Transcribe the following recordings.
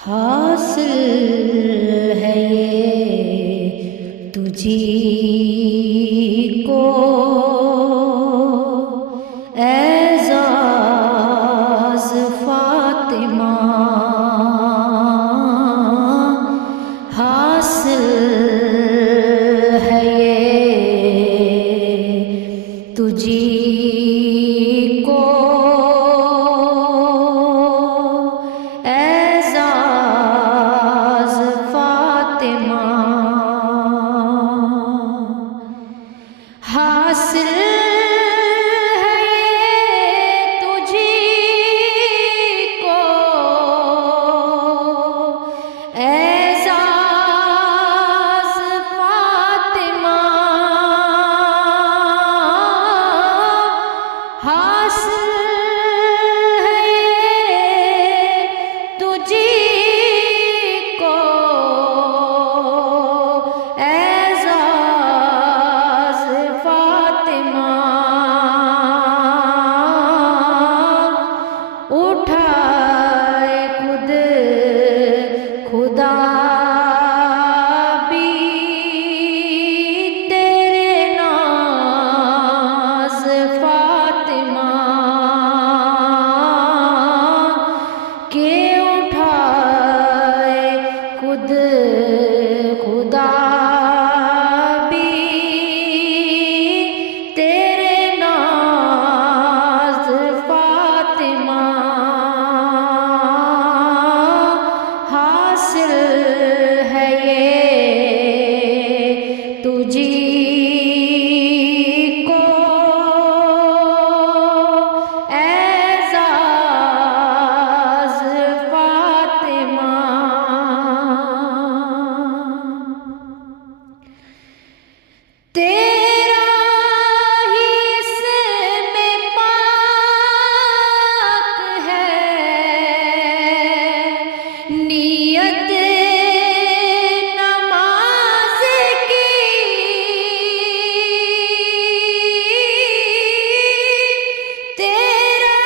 حاصل ہے یہ تجھی کو اعزاز فاطمہ، حاصل ہے یہ تجھی کو اعزاز فاطمہ، حاصل ہے یہ تجھی کو اعزاز فاطمہ، حاصل ہے یہ تجھی کو اعزاز فاطمہ، اٹھائے خود خدا بھی تیرے ناز فاطمہ، کہ اٹھائے خود خدا بھی تیرے ناز فاطمہ، حاصل ہے یہ تجھی کو اعزاز فاطمہ، تیرا ہی اسم پاک ہے، نیت نماز کی، تیرا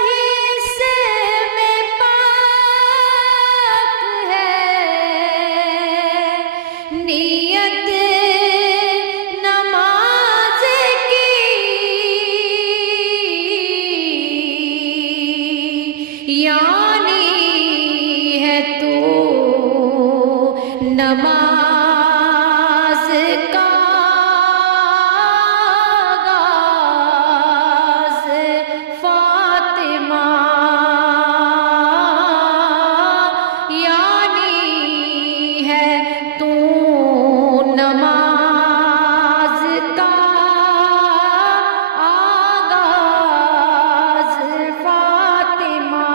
ہی اسم پاک ہے، نیت نماز کی، یعنی ہے تو نماز کا آغاز فاطمہ، یعنی ہے تو نماز کا آغاز فاطمہ،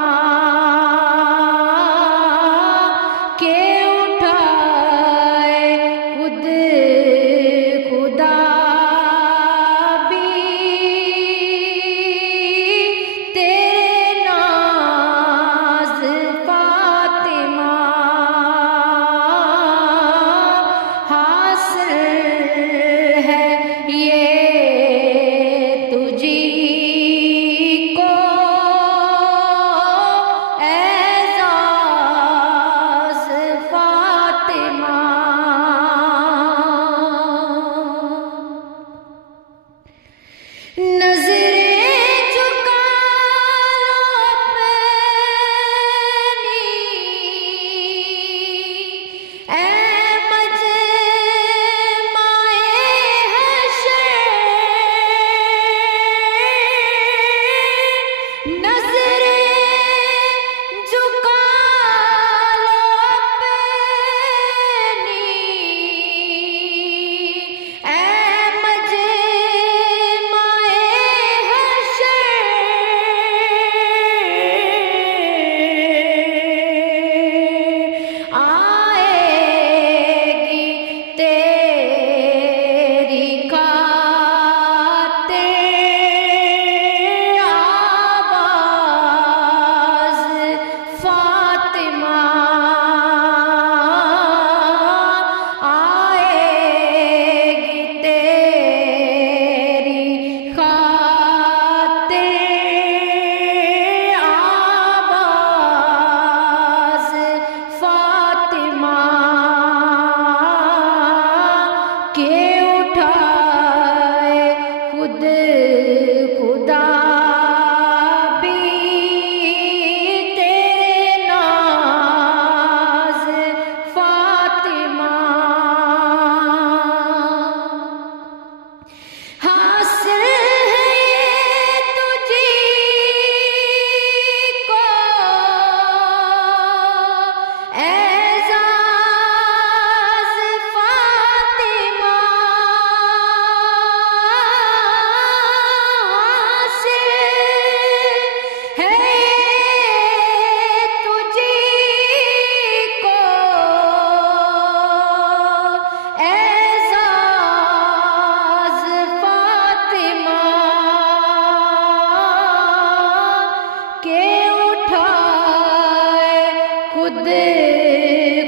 خود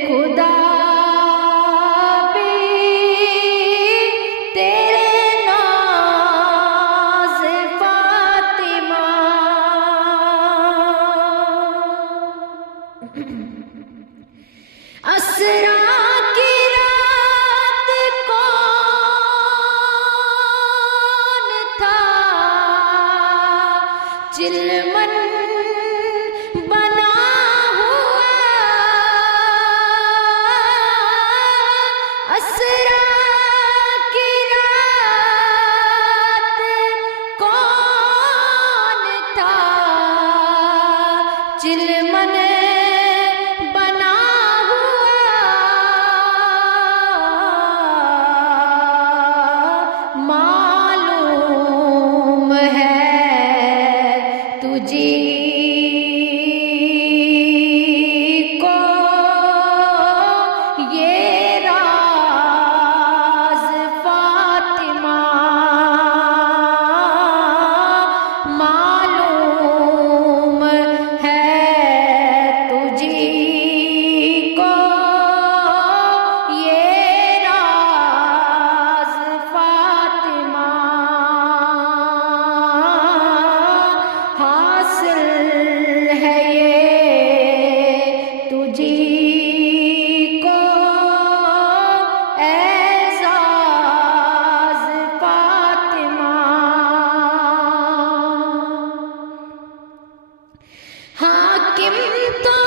خدا بھی تیرے ناز فاطمہ اسرا کی رات کون تھا چلمن بنا ہوا اسرا کی رات کون تھا چلمن بنا معلوم ہے تجھی کو یہ راز فاطمہ معلوم ہے تجھی کو یہ راز فاطمہ حاصل ہے یہ تجھی کو اعزاز فاطمہ حاکم تو